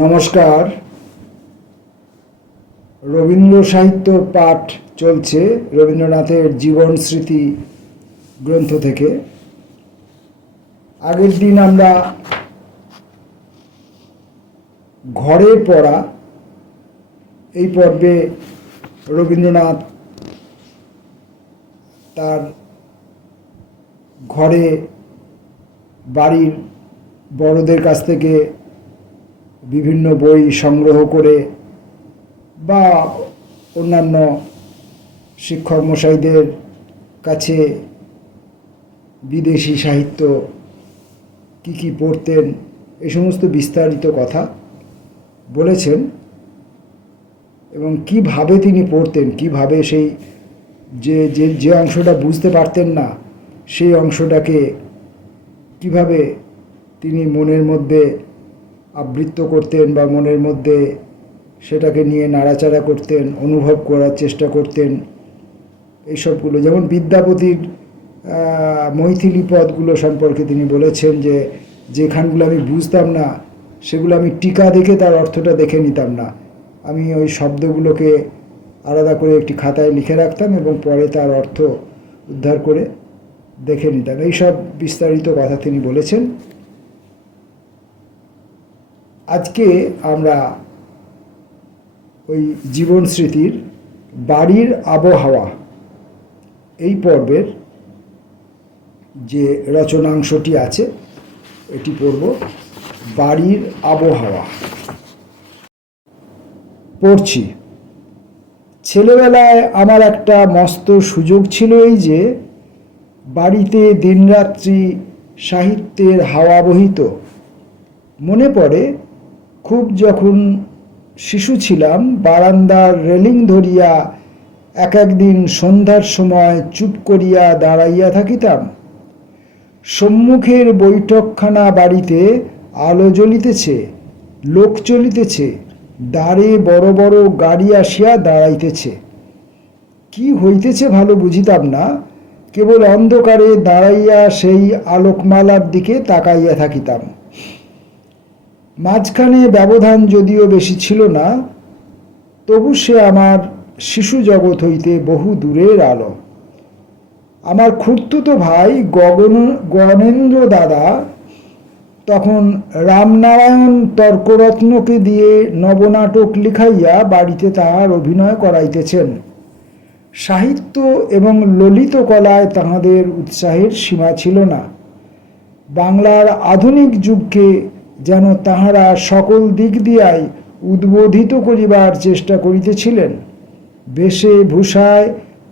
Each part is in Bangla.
নমস্কার। রবীন্দ্র সাহিত্য পাঠ চলছে রবীন্দ্রনাথের জীবন স্মৃতি গ্রন্থ থেকে। আগের দিন আমরা ঘরে পড়া এই পর্বে রবীন্দ্রনাথ তার ঘরে বাড়ির বড়দের কাছ থেকে বিভিন্ন বই সংগ্রহ করে বা অন্যান্য শিক্ষক মশাইদের কাছে বিদেশি সাহিত্য কী পড়তেন এই সমস্ত বিস্তারিত কথা বলেছেন এবং কিভাবে তিনি পড়তেন, কিভাবে সেই যে অংশটা বুঝতে পারতেন না সেই অংশটাকে কিভাবে তিনি মনের মধ্যে আবৃত্ত করতেন বা মনের মধ্যে সেটাকে নিয়ে নাড়াচাড়া করতেন, অনুভব করার চেষ্টা করতেন। এইসবগুলো যেমন বিদ্যাপতির মৈথিলী পদগুলো সম্পর্কে তিনি বলেছেন যে যেখানগুলো আমি বুঝতাম না সেগুলো আমি টিকা দেখে তার অর্থটা দেখে নিতাম না, আমি ওই শব্দগুলোকে আলাদা করে একটি খাতায় লিখে রাখতাম এবং পরে তার অর্থ উদ্ধার করে দেখে নিতাম। এইসব বিস্তারিত কথা তিনি বলেছেন। আজকে আমরা ওই জীবন স্মৃতির বাড়ির আবহাওয়া এই পর্বের যে রচনাংশটি আছে এটি পড়ব। বাড়ির আবহাওয়া পড়ছি। ছেলেবেলায় আমার একটা মস্ত সুযোগ ছিল এই যে বাড়িতে দিনরাত্রি সাহিত্যের হাওয়া বহিত। মনে পড়ে খুব যখন শিশু ছিলাম বারান্দার রেলিং ধরিয়া এক একদিন সন্ধ্যার সময় চুপ করিয়া দাঁড়াইয়া থাকিতাম। সম্মুখের বৈঠকখানা বাড়িতে আলো জ্বলিতেছে, লোক চলিতেছে, দ্বারে বড় বড় গাড়ি আসিয়া দাঁড়াইতেছে। কি হইতেছে ভালো বুঝিতাম না, কেবল অন্ধকারে দাঁড়াইয়া সেই আলোকমালার দিকে তাকাইয়া থাকিতাম। মাঝখানে ব্যবধান যদিও বেশি ছিল না, তবু সে আমার শিশু জগৎ হইতে বহু দূরের আলো। আমার খুড়তুতো ভাই গণেন্দ্র দাদা তখন রামনারায়ণ তর্করত্নকে দিয়ে নবনাটক লিখাইয়া বাড়িতে তাহার অভিনয় করাইতেছেন। সাহিত্য এবং ললিত কলায় তাহাদের উৎসাহের সীমা ছিল না। বাংলার আধুনিক যুগকে যেন তাহারা সকল দিক দিয়াই উদ্বোধিত করিবার চেষ্টা করিতেছিলেন। বেশে ভূষায়,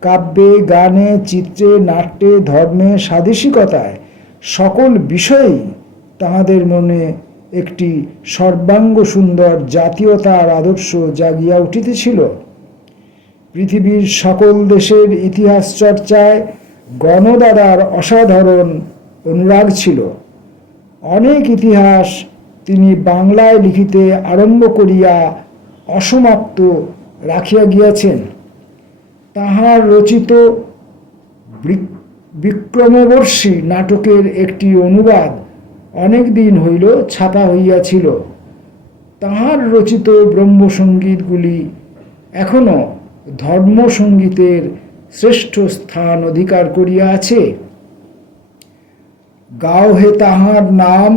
কাব্যে, গানে, চিত্রে, নাট্যে, ধর্মে, স্বাদেশিকতায় সকল বিষয়েই তাহাদের মনে একটি সর্বাঙ্গ সুন্দর জাতীয়তার আদর্শ জাগিয়া উঠিতেছিল। পৃথিবীর সকল দেশের ইতিহাস চর্চায় গণদাদার অসাধারণ অনুরাগ ছিল। অনেক ইতিহাস তিনি বাংলায় লিখিতে আরম্ভ করিয়া অসমাপ্ত রাখিয়া গিয়াছেন। তাহার রচিত বিক্রমবর্ষী নাটকের একটি অনুবাদ অনেক দিন হইল ছাপা হইয়াছিল। তাহার রচিত ব্রহ্মসঙ্গীতগুলি এখনও ধর্মসঙ্গীতের শ্রেষ্ঠ স্থান অধিকার করিয়া আছে। গাও হে তাহার নাম,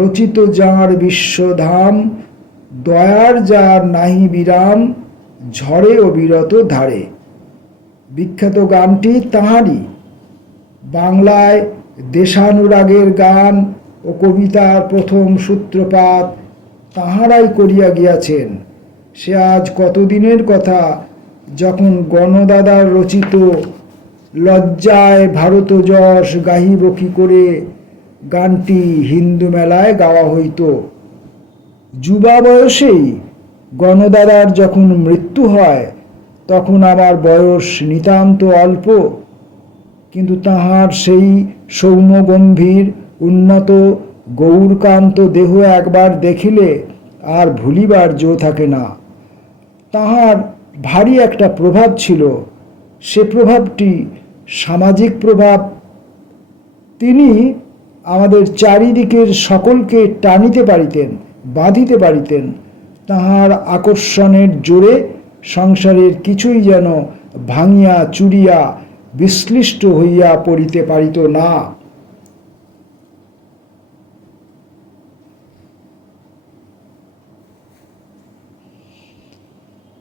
রচিত যাঁর বিশ্বধাম, দয়ার যার নাহি বিরাম, ঝড়ে অবিরত ধারে। বিখ্যাত গানটি তাহারই। বাংলায় দেশানুরাগের গান ও কবিতার প্রথম সূত্রপাত তাহারাই করিয়া গিয়াছেন। সে আজ কতদিনের কথা যখন গণদাদার রচিত লজ্জায় ভারত যশ গাহিব কি করে গানটি হিন্দু মেলায় গাওয়া হইত। যুবা বয়সেই গণদাদার যখন মৃত্যু হয় তখন আমার বয়স নিতান্ত অল্প, কিন্তু তাহার সেই সৌম্য গম্ভীর উন্নত গৌরকান্ত দেহ একবার দেখিলে আর ভুলিবার জো থাকে না। তাহার ভারী একটা প্রভাব ছিল, সে প্রভাবটি সামাজিক প্রভাব। তিনি আমাদের চারিদিকের সকলকে টানিতে পারিতেন, বাঁধিতে পারিতেন, তাহার আকর্ষণের জোরে সংসারের কিছুই যেন ভাঙিয়া চুরিয়া বিশ্লিষ্ট হইয়া পড়িতে পারিত না।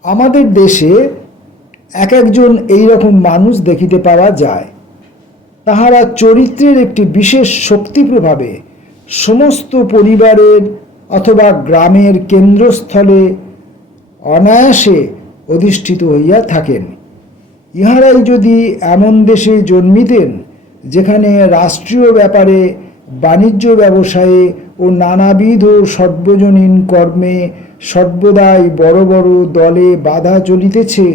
আমাদের দেশে এক একজন এইরকম মানুষ দেখিতে পাওয়া যায়। তাহারা চরিত্রের একটি বিশেষ শক্তি প্রভাবে সমস্ত পরিবারের অথবা গ্রামের কেন্দ্রস্থলে অনায়াসে অধিষ্ঠিত হইয়া থাকেন। ইহারাই যদি এমন দেশে জন্মিতেন যেখানে রাষ্ট্রীয় ব্যাপারে, বাণিজ্য ব্যবসায়ে ও নানাবিধ সর্বজনীন কর্মে সর্বদাই বড় বড় দলে বাধা চলিতেছে,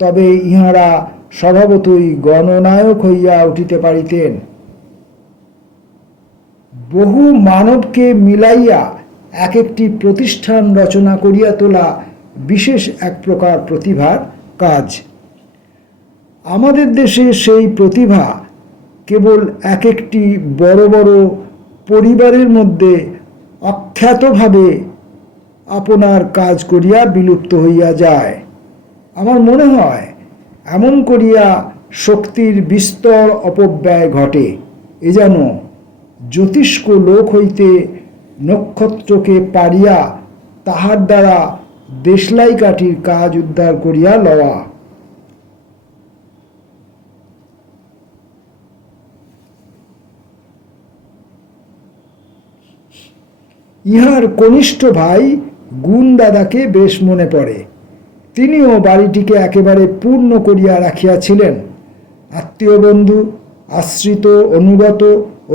তবে ইহারা স্বভাবতই গণনায়ক হইয়া উঠিতে পারিতেন। বহু মানবকে মিলাইয়া এক একটি প্রতিষ্ঠান রচনা করিয়া তোলা বিশেষ এক প্রকার প্রতিভার কাজ। আমাদের দেশে সেই প্রতিভা কেবল এক একটি বড় বড় পরিবারের মধ্যে অখ্যাতভাবে আপনার কাজ করিয়া বিলুপ্ত হইয়া যায়। আমার মনে হয় এমন করিয়া শক্তির বিস্তর অপব্যয় ঘটে। এ যেন জ্যোতিষ্ক লোক হইতে নক্ষত্রকে পারিয়া তাহার দ্বারা দেশলাই কাঠির কাজ উদ্ধার করিয়া লওয়া। ইহার কনিষ্ঠ ভাই গুণ দাদাকে বেশ মনে পড়ে। তিনিও বাড়িটিকে একেবারে পূর্ণ করিয়া রাখিয়াছিলেন। আত্মীয় বন্ধু, আশ্রিত, অনুগত,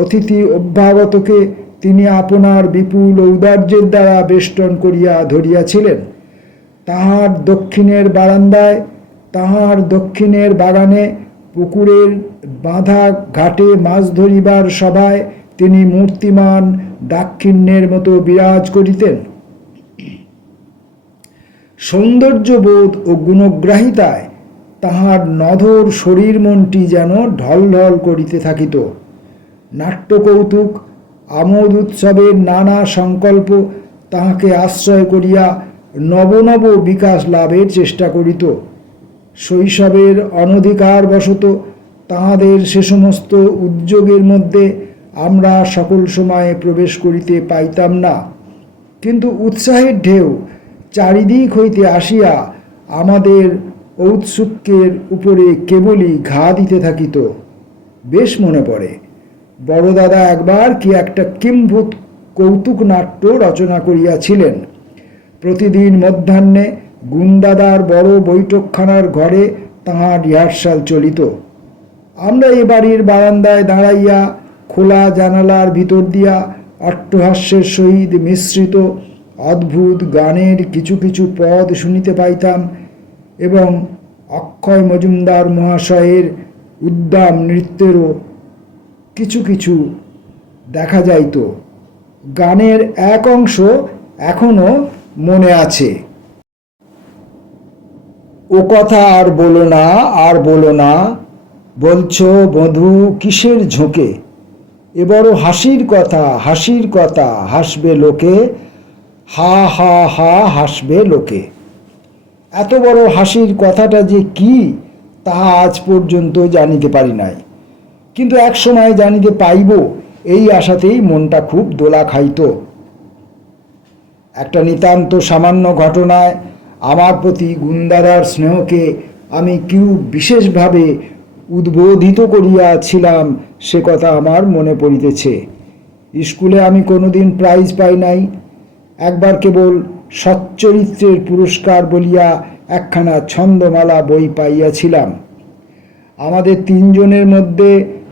অতিথি অভ্যাগতকে তিনি আপনার বিপুল ঔদার্যের দ্বারা বেষ্টন করিয়া ধরিয়াছিলেন। তাহার দক্ষিণের বারান্দায়, তাহার দক্ষিণের বাগানে, পুকুরের বাঁধা ঘাটে মাছ ধরিবার সভায় তিনি মূর্তিমান দাক্ষিণ্যের মতো বিরাজ করিতেন। সৌন্দর্যবোধ ও গুণগ্রাহিতায় তাহার নধর শরীর মনটি যেন ঢলঢল করিতে থাকিত। নাট্যকৌতুক, আমোদ উৎসবের নানা সংকল্প তাহাকে আশ্রয় করিয়া নব নব বিকাশ লাভের চেষ্টা করিত। শৈশবের অনধিকার বশত তাহাদের সে সমস্ত উদ্যোগের মধ্যে আমরা সকল সময়ে প্রবেশ করিতে পাইতাম না, কিন্তু উৎসাহের ঢেউ চারিদিক হইতে আসিয়া আমাদের ঔৎসুক্যের উপরে কেবলই ঘা দিতে থাকিত। বেশ মনে পড়ে, বড় দাদা একবার কি একটা কিম্ভূত কৌতুক নাট্য রচনা করিয়াছিলেন। প্রতিদিন মধ্যাহ্নে গুণদাদার বড় বৈঠকখানার ঘরে তাহার রিহার্সাল চলিত। আমরা এ বাড়ির বারান্দায় দাঁড়াইয়া খোলা জানালার ভিতর দিয়া অট্টহাস্যের সহিত মিশ্রিত অদ্ভুত গানের কিছু কিছু পদ শুনিতে পাইতাম এবং অক্ষয় মজুমদার মহাশয়ের উদ্দাম নৃত্যেরও কিছু কিছু দেখা যাইত। গানের এক অংশ এখনো মনে আছে। ও কথা আর বলো না, আর বলো না, বলছো বধূ কিসের ঝোঁকে, এ বড় হাসির কথা, হাসির কথা, হাসবে লোকে, হা হা হা হাসবে লোকে। এত বড় হাসির কথাটা যে কি তাহা আজ পর্যন্ত জানিতে পারি নাই, কিন্তু এক সময় জানিতে পাইব এই আশাতেই মনটা খুব দোলা খাইত। একটা নিতান্ত সামান্য ঘটনায় আমার প্রতি গুণদাদার স্নেহকে আমি কিউ বিশেষভাবে উদ্বোধিত করিয়াছিলাম সে কথা আমার মনে পড়িতেছে। স্কুলে আমি কোনোদিন প্রাইজ পাই নাই। একবার কেবল সচ্চরিত্রের পুরস্কার বলিয়া একখানা ছন্দমালা বই পাইয়াছিলাম। আমাদের তিনজনের মধ্যে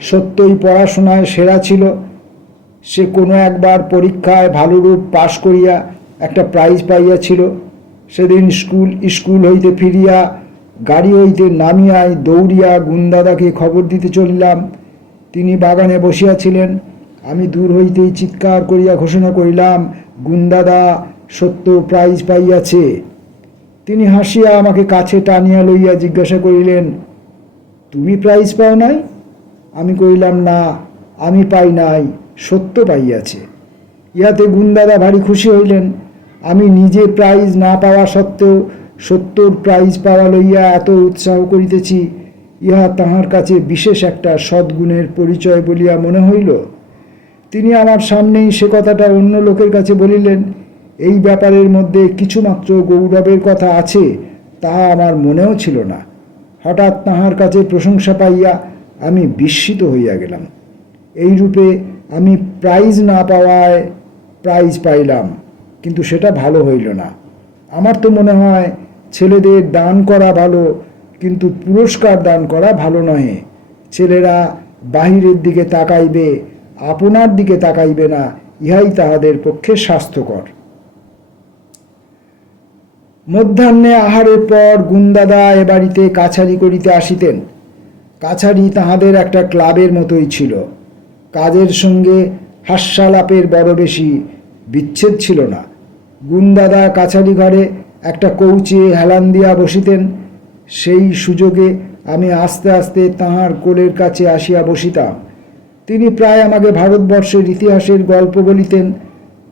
সত্যই পড়াশোনায় সেরা ছিল। সে কোনো একবার পরীক্ষায় ভালোরূপ পাশ করিয়া একটা প্রাইজ পাইয়াছিল। সেদিন স্কুল হইতে ফিরিয়া গাড়ি হইতে নামিয়াই দৌড়িয়া গুণদাদাকে খবর দিতে চলিলাম। তিনি বাগানে বসিয়াছিলেন। আমি দূর হইতেই চিৎকার করিয়া ঘোষণা করিলাম, গুণদাদা সত্য প্রাইজ পাইয়াছে। তিনি হাসিয়া আমাকে কাছে টানিয়া লইয়া জিজ্ঞাসা করিলেন, তুমি প্রাইজ পাও নাই? আমি কহিলাম, না, আমি পাই নাই, সত্য পাইয়াছে। ইহাতে গুণদাদা ভারী খুশি হইলেন। আমি নিজে প্রাইজ না পাওয়া সত্ত্বেও 70 প্রাইজ পাওয়া লইয়া এত উৎসাহ করিতেছি, ইহা তাহার কাছে বিশেষ একটা সদ্গুণের পরিচয় বলিয়া মনে হইল। তিনি আমার সামনেই সে কথাটা অন্য লোকের কাছে বলিলেন। এই ব্যাপারের মধ্যে কিছুমাত্র গৌরবের কথা আছে তাহা আমার মনেও ছিল না। হঠাৎ তাহার কাছে প্রশংসা পাইয়া আমি বিস্মিত হইয়া গেলাম। এইরূপে আমি প্রাইজ না পাওয়ায় প্রাইজ পাইলাম, কিন্তু সেটা ভালো হইল না। আমার তো মনে হয় ছেলেদের দান করা ভালো, কিন্তু পুরস্কার দান করা ভালো নহে। ছেলেরা বাহিরের দিকে তাকাইবে, আপনার দিকে তাকাইবে না, ইহাই তাহাদের পক্ষে স্বাস্থ্যকর। মধ্যাহ্নে আহারের পর গুণদাদা এ বাড়িতে কাছারি করিতে আসিতেন। কাছারি তাহাদের একটা ক্লাবের মতোই ছিল। কাজের সঙ্গে হাস্যালাপের বড় বেশি বিচ্ছেদ ছিল না। গুণদাদা কাছারি ঘরে একটা কৌচে হেলান দিয়া বসিতেন। সেই সুযোগে আমি আস্তে আস্তে তাহার কোলের কাছে আসিয়া বসিতাম। তিনি প্রায় আমাকে ভারতবর্ষের ইতিহাসের গল্প বলিতেন।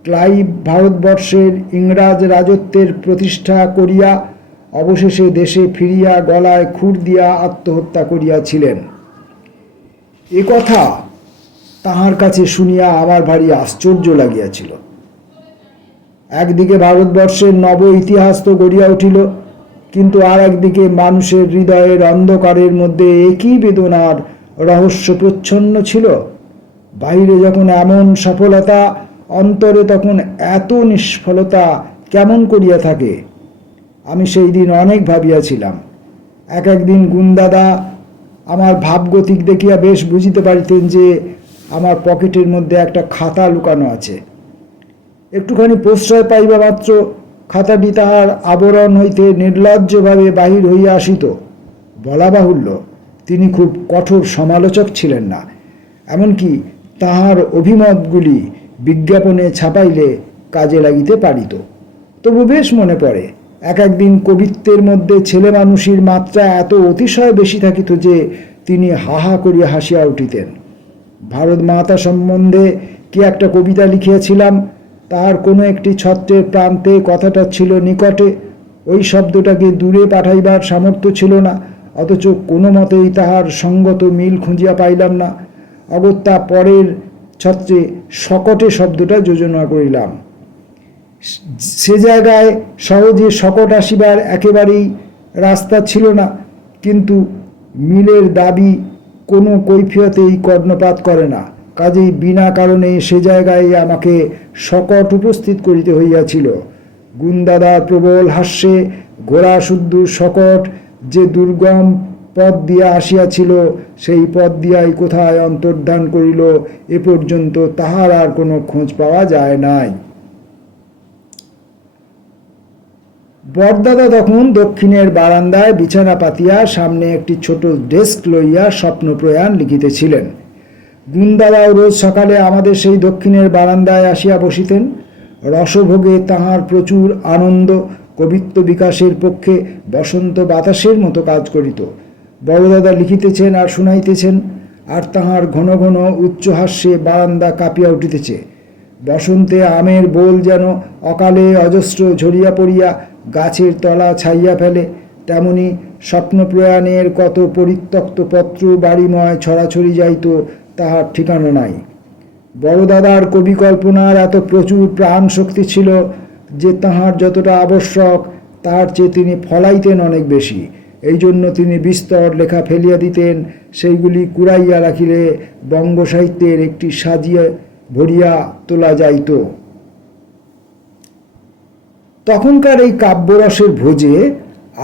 ক্লাইভ ভারতবর্ষের ইংরাজ রাজত্বের প্রতিষ্ঠা করিয়া অবশেষে দেশে ফিরিয়া গলায় খুর দিয়া আত্মহত্যা করিয়াছিলেন। এ কথা তাহার কাছে শুনিয়া আমার ভারী আশ্চর্য লাগিয়াছিল। একদিকে ভারতবর্ষের নব ইতিহাস তো গড়িয়া উঠিল, কিন্তু আর একদিকে মানুষের হৃদয়ের অন্ধকারের মধ্যে একই বেদনার রহস্য প্রচ্ছন্ন ছিল। বাইরে যখন এমন সফলতা, অন্তরে তখন এত নিষ্ফলতা কেমন করিয়া থাকে? আমি সেই দিন অনেক ভাবিয়াছিলাম। একদিন গুণদাদা আমার ভাবগতিক দেখিয়া বেশ বুঝিতে পারিতেন যে আমার পকেটের মধ্যে একটা খাতা লুকানো আছে। একটুখানি প্রশ্রয় পাইবা মাত্র খাতাটি তাহার আবরণ হইতে নির্লজ্জভাবে বাহির হইয়া আসিত। বলা বাহুল্য, তিনি খুব কঠোর সমালোচক ছিলেন না। এমনকি তাহার অভিমতগুলি বিজ্ঞাপনে ছাপাইলে কাজে লাগিতে পারিত। তবু বেশ মনে পড়ে, একদিন কবিত্বের মধ্যে ছেলে মানুষের মাত্রা এত অতিশয় বেশি থাকিত যে তিনি হাহা করিয়া হাসিয়া উঠিতেন। ভারত মাতা সম্বন্ধে কি একটা কবিতা লিখিয়াছিলাম, তাহার কোনো একটি ছত্রের প্রান্তে কথাটা ছিল নিকটে, ওই শব্দটাকে দূরে পাঠাইবার সামর্থ্য ছিল না, অথচ কোনো মতেই তাহার সঙ্গত মিল খুঁজিয়া পাইলাম না। অগত্যা পরের ছত্রে শকটে শব্দটা যোজনা করিলাম। সে জায়গায় সহজে শকট আসিবার একেবারেই রাস্তা ছিল না, কিন্তু মিলের দাবি কোনো কৈফিয়তেই কর্ণপাত করে না। কাজেই বিনা কারণে সে জায়গায় আমাকে শকট উপস্থিত করিতে হইয়াছিল। গুণদাদার প্রবল হাস্যে ঘোড়া শুদ্ধ শকট যে দুর্গম পথ দিয়া আসিয়াছিল, সেই পথ দিয়াই কোথায় অন্তর্ধান করিল, এ পর্যন্ত তাহার আর কোনো খোঁজ পাওয়া যায় নাই। বরদাদা তখন দক্ষিণের বারান্দায় বিছানা পাতিয়া সামনে একটি ছোট ডেস্ক লইয়া স্বপ্নপ্রয়াণ লিখিতেছিলেন। গুণদাদাও রোজ সকালে আমাদের সেই দক্ষিণের বারান্দায় আসিয়া বসিতেন। রসভোগে তাহার প্রচুর আনন্দ কবিত্ব বিকাশের পক্ষে বসন্ত বাতাসের মতো কাজ করিত। বড়দাদা লিখিতেছেন আর শুনাইতেছেন, আর তাহার ঘন ঘন উচ্চহাস্যে বারান্দা কাঁপিয়া উঠিতেছে। বসন্তে আমের বোল যেন অকালে অজস্র ঝরিয়া পড়িয়া গাছের তলা ছাইয়া ফেলে, তেমনি স্বপ্নপ্রয়াণের কত পরিত্যক্ত পত্র বাড়িময় ছড়াছড়ি যাইত, তাহার ঠিকানা নাই। বড়দাদার কবি কল্পনার এত প্রচুর প্রাণ শক্তি ছিল যে তাহার যতটা আবশ্যক তার চেয়ে তিনি ফলাইতেন অনেক বেশি। এই জন্য তিনি বিস্তর লেখা ফেলিয়া দিতেন, সেইগুলি কুড়াইয়া রাখিলে বঙ্গ সাহিত্যের একটি সাজিয়া ভরিয়া তোলা যাইত। তখনকার এই কাব্যরসের ভোজে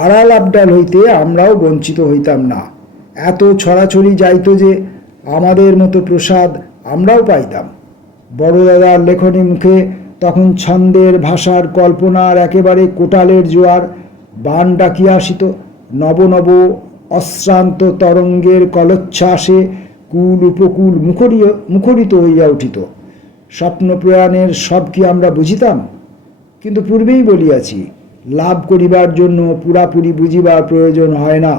আড়াল আবডাল হইতে আমরাও বঞ্চিত হইতাম না। এত ছড়াছড়ি যাইত যে আমাদের মতো প্রসাদ আমরাও পাইতাম। বড়দাদার লেখনী মুখে তখন ছন্দের ভাষার কল্পনার একেবারে কোটালের জোয়ার বান ডাকিয়া আসিত। নব নব অশ্রান্ত তরঙ্গের কলোচ্ছ্বাসে কুল উপকূল মুখরিত হইয়া উঠিত। স্বপ্নপ্রয়াণের সব কি আমরা বুঝিতাম? কিন্তু পূর্বেই বলিয়াছি, লাভ করিবার জন্য পুরাপুরি বুঝিবার প্রয়োজন হয় না।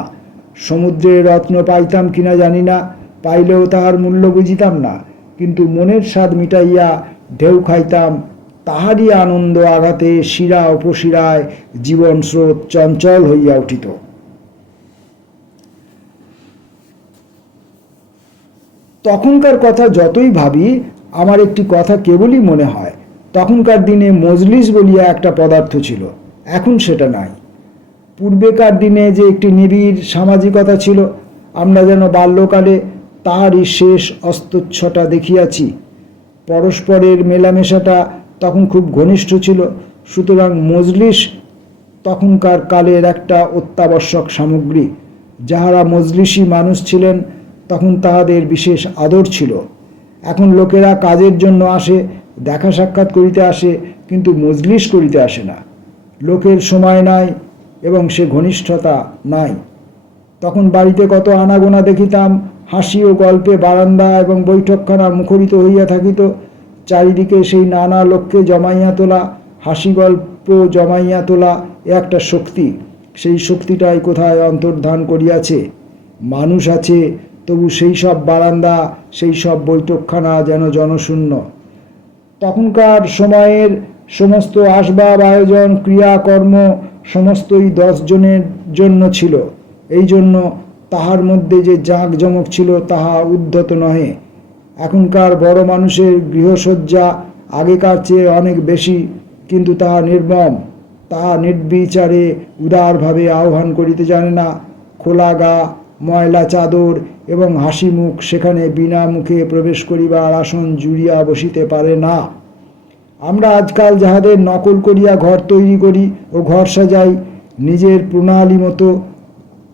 সমুদ্রের রত্ন পাইতাম কিনা জানি না, পাইলেও তাহার মূল্য বুঝিতাম না, কিন্তু মনের স্বাদ মিটাইয়া ঢেউ খাইতাম, তাহারই আনন্দ আঘাতে শিরা উপশিরায় জীবন স্রোত চঞ্চল হইয়া উঠিত। তখনকার কথা যতই ভাবি, আমার একটি কথা কেবলই মনে হয়, তখনকার দিনে মজলিস বলিয়া একটা পদার্থ ছিল, এখন সেটা নাই। পূর্বেকার দিনে যে একটি নিবিড় সামাজিকতা ছিল, আমরা যেন বাল্যকালে তাহারই শেষ অস্তচ্ছটা দেখিয়াছি। পরস্পরের মেলামেশাটা তখন খুব ঘনিষ্ঠ ছিল, সুতরাং মজলিস তখনকার কালের একটা অত্যাবশ্যক সামগ্রী। যাহারা মজলিসি মানুষ ছিলেন, তখন তাহাদের বিশেষ আদর ছিল। এখন লোকেরা কাজের জন্য আসে, দেখা সাক্ষাৎ করিতে আসে, কিন্তু মজলিস করিতে আসে না। লোকের সময় নাই এবং সে ঘনিষ্ঠতা নাই। তখন বাড়িতে কত আনাগোনা দেখিতাম, হাসি ও গল্পে বারান্দা এবং বৈঠকখানা মুখরিত হইয়া থাকিত। চারিদিকে সেই নানা লোককে জমাইয়া তোলা, হাসি গল্প জমাইয়া তোলা এ একটা শক্তি। সেই শক্তিটাই কোথায় অন্তর্ধান করিয়াছে। মানুষ আছে, তবু সেই সব বারান্দা, সেই সব বৈঠকখানা যেন জনশূন্য। তখনকার সময়ের সমস্ত আসবাব, আয়োজন, ক্রিয়াকর্ম সমস্তই 10 জনের জন্য ছিল। এই জন্য তাহার মধ্যে যে জাঁকজমক ছিল তাহা উদ্ধত নহে। এখনকার বড় মানুষের গৃহসজ্জা আগেকার চেয়ে অনেক বেশি, কিন্তু তাহা নির্মম। তাহা নির্বিচারে উদারভাবে আহ্বান করিতে জানে না। খোলা গা, ময়লা চাদর এবং হাসি মুখ সেখানে বিনা মুখে প্রবেশ করিবার আসন জুড়িয়া বসিতে পারে না। আমরা আজকাল যাহাদের নকল করিয়া ঘর তৈরি করি ও ঘর সাজাই নিজের প্রণালী মতো,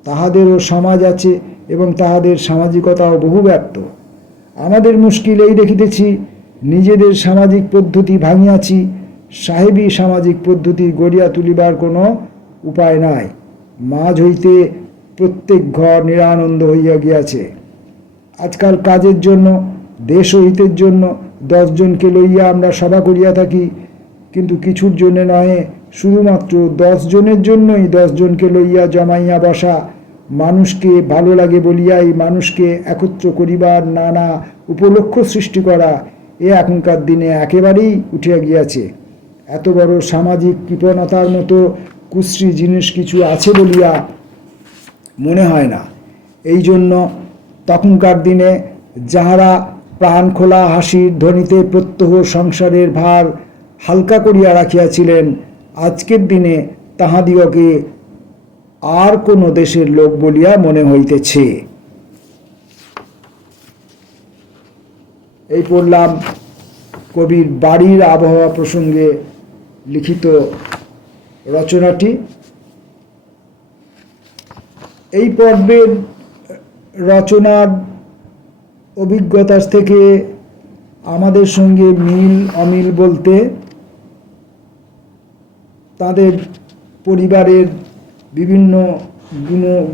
তাহাদেরও সমাজ আছে এবং তাহাদের সামাজিকতাও বহুব্যাপ্ত। আমাদের মুশকিল এই দেখিতেছি, নিজেদের সামাজিক পদ্ধতি ভাঙিয়াছি, সাহেবী সামাজিক পদ্ধতি গড়িয়া তুলিবার কোনো উপায় নাই। মাঝ হইতে প্রত্যেক ঘর নিরানন্দ হইয়া গিয়াছে। আজকাল কাজের জন্য, দেশ ও হিতের জন্য 10 জনকে লইয়া আমরা সভা করিয়া থাকি, কিন্তু কিছুর জন্য নহে, শুধুমাত্র 10 জনের জন্যই 10 জনকে লইয়া জমাইয়া বসা। মানুষকে ভালো লাগে বলিয়াই মানুষকে একত্র করিবার নানা উপলক্ষ সৃষ্টি করা, এ এখনকার দিনে একেবারেই উঠিয়া গিয়াছে। এত বড় সামাজিক কৃপণতার মতো কুশ্রী জিনিস কিছু আছে বলিয়া মনে হয় না। এই জন্য তখনকার দিনে যাহারা প্রাণ খোলা হাসির ধ্বনিতে প্রত্যহ সংসারের ভার হালকা করিয়া রাখিয়াছিলেন, আজকের দিনে তাহাদিগকে আর কোনো দেশের লোক বলিয়া মনে হইতেছে। এই পড়লাম কবির বাড়ির আবহাওয়া প্রসঙ্গে লিখিত রচনাটি। এই পর্বের রচনার অভিজ্ঞতার থেকে আমাদের সঙ্গে মিল অমিল বলতে, তাদের পরিবারের বিভিন্ন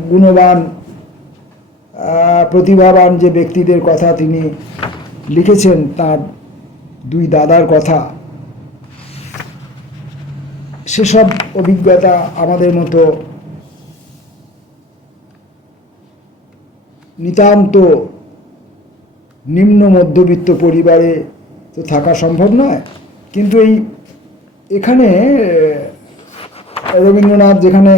গুণবান প্রতিভাবান যে ব্যক্তিদের কথা তিনি লিখেছেন, তার 2 দাদার কথা, সেসব অভিজ্ঞতা আমাদের মতো নিতান্ত নিম্ন মধ্যবিত্ত পরিবারে তো থাকা সম্ভব নয়। কিন্তু এখানে রবীন্দ্রনাথ যেখানে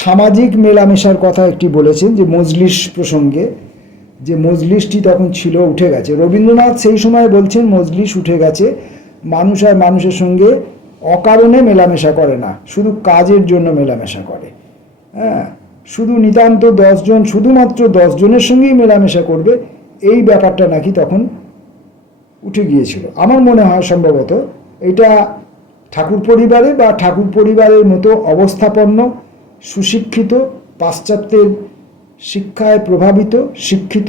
সামাজিক মেলামেশার কথা একটি বলেছেন, যে মজলিস প্রসঙ্গে, যে মজলিসটি তখন ছিল, উঠে গেছে। রবীন্দ্রনাথ সেই সময় বলছেন মজলিস উঠে গেছে, মানুষ আর মানুষের সঙ্গে অকারণে মেলামেশা করে না, শুধু কাজের জন্য মেলামেশা করে। হ্যাঁ, শুধু নিতান্ত 10 জন, শুধুমাত্র 10 জনের সঙ্গেই মেলামেশা করবে, এই ব্যাপারটা নাকি তখন উঠে গিয়েছিল। আমার মনে হয় সম্ভবত এটা ঠাকুর পরিবারে বা ঠাকুর পরিবারের মতো অবস্থাপন্ন, সুশিক্ষিত, পাশ্চাত্যের শিক্ষায় প্রভাবিত, শিক্ষিত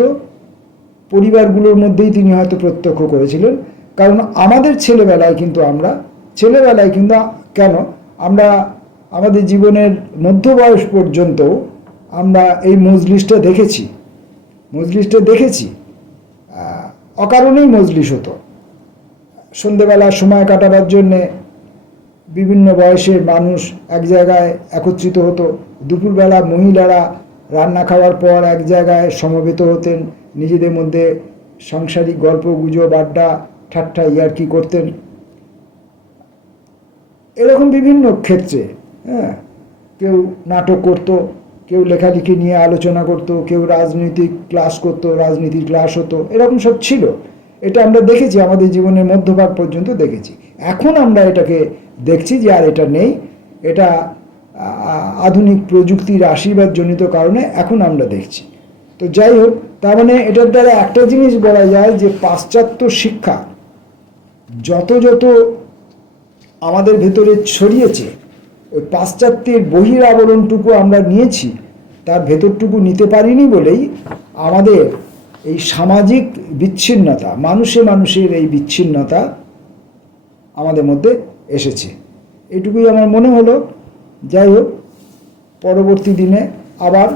পরিবারগুলোর মধ্যেই তিনি হয়তো প্রত্যক্ষ করেছিলেন। কারণ আমাদের ছেলেবেলায় কিন্তু কেন, আমরা আমাদের জীবনের মধ্য বয়স পর্যন্ত আমরা এই মজলিসটা দেখেছি। অকারণেই মজলিস হতো। সন্ধেবেলা সময় কাটাবার জন্যে বিভিন্ন বয়সের মানুষ এক জায়গায় একত্রিত হতো। দুপুরবেলা মহিলারা রান্না খাওয়ার পর এক জায়গায় সমবেত হতেন, নিজেদের মধ্যে সাংসারিক গল্প গুজব আড্ডা ঠাট্টা ইয়ার্কি করতেন। এরকম বিভিন্ন ক্ষেত্রে, হ্যাঁ, কেউ নাটক করতো, কেউ লেখালেখি নিয়ে আলোচনা করতো, কেউ রাজনৈতিক ক্লাস করতো, রাজনীতির ক্লাস হতো, এরকম সব ছিল। এটা আমরা দেখেছি, আমাদের জীবনের মধ্যভাগ পর্যন্ত দেখেছি। এখন আমরা এটাকে দেখছি যে আর এটা নেই। এটা আধুনিক প্রযুক্তির আশীর্বাদজনিত কারণে এখন আমরা দেখছি। তো যাই হোক, তার মানে এটার দ্বারা একটা জিনিস বলা যায় যে পাশ্চাত্য শিক্ষা যত যত আমাদের ভেতরে ছড়িয়েছে, ওই পাশ্চাত্যের বহির আবরণটুকু আমরা নিয়েছি, তার ভেতরটুকু নিতে পারিনি বলেই আমাদের এই সামাজিক বিচ্ছিন্নতা, মানুষে মানুষের এই বিচ্ছিন্নতা আমাদের মধ্যে এসেছে। এটুকুই আমার মনে হলো। যাই হোক, পরবর্তী দিনে আবার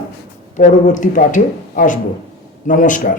পরবর্তী পাঠে আসব। নমস্কার।